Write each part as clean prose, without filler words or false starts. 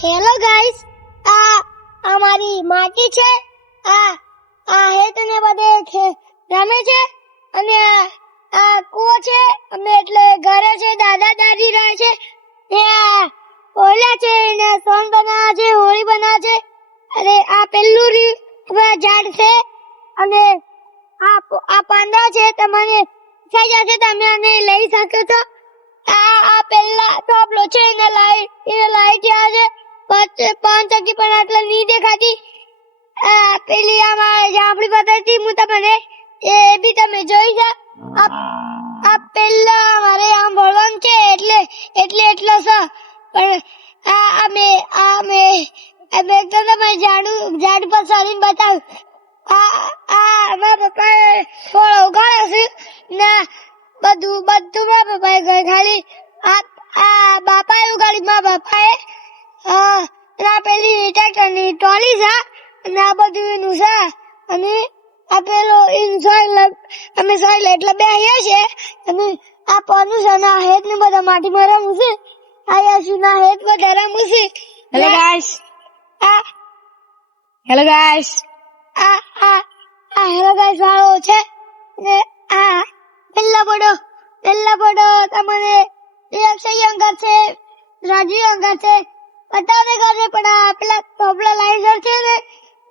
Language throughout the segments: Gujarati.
હેલો ગાઈસ, આ અમારી માટી છે. આ હેત ને બધે રમે છે અને આ કૂવો છે. અમે એટલે ઘરે છે, દાદા દાદી રહે છે. ને આ ઓલા છે ને સોન બનાવે છે, હોળી બનાવે છે. અરે આ પેલું ઝાડ છે અને આ પાંદડા છે. તમને થઈ જશે, તમે આને લઈ શકો છો. આ પેલા ટોપલો છે, એને લાઈટ આવે છે. પાંચ ટકી પણ આટલા નહીં દેખાતી. પેલી આમાં જાંબલી પતાતી હું તમને એ બી તમે જોઈ જા. આ પેલા મારે આમ ભણવાનું છે એટલે એટલો છે. પણ અમે તો તમે ઝાડ પર ચડીને બતાવ્યું. મારા પપ્પાએ થોડો ઉગાડ્યો છે ને બધું મારા પપ્પાએ ખાલી આ બાપાએ ઉગાડી. મારા બાપાએ આ પેલી ટ્રેક્ટરની ટ્રોલી છે અને આ બધું એનું છે. અને આ પેલો અમે સોઈલ એટલે બે છે અને આ પાનું છે ને આ હેત ને બધા માટીમાં રમવું છે. આ યાસુ ના હેત બધા રમવું છે. Hello guys, hello guys, hello guys વાળો છે ને આ પેલા પડો તમને અક્ષય અંગર છે, રાજીવ અંગર છે, બધાને ઘરે. પણ આ પેલા તોપલા લાઈટ છે ને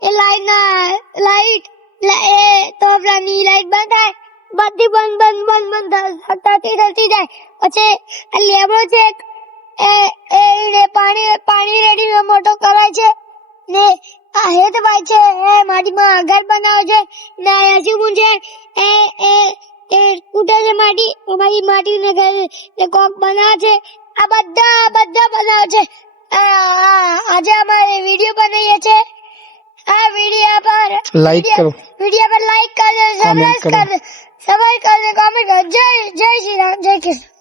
એ લાઈટ એ તોપલાની લાઈટ બંધ થાય, બધી બંધ થતી જાય. પછી આ લેબડો છે એને પાણી રેડી મોટો કરાય છે ને આ હેતભાઈ છે એ માટીમાં ઘર બનાવે છે ને આ યાસીમુન છે એ કૂટે છે માટી. અમારી માટીને ઘર કોક બનાવે છે. આ બધા બનાવે છે. આજે અમારે વિડીયો બનાવીએ છે. આ વિડીયો પર લાઈક કરજો, સબસ્ક્રાઇબ કરજો, કમેન્ટ કરજો. જય શ્રી રામ, જય કૃષ્ણ.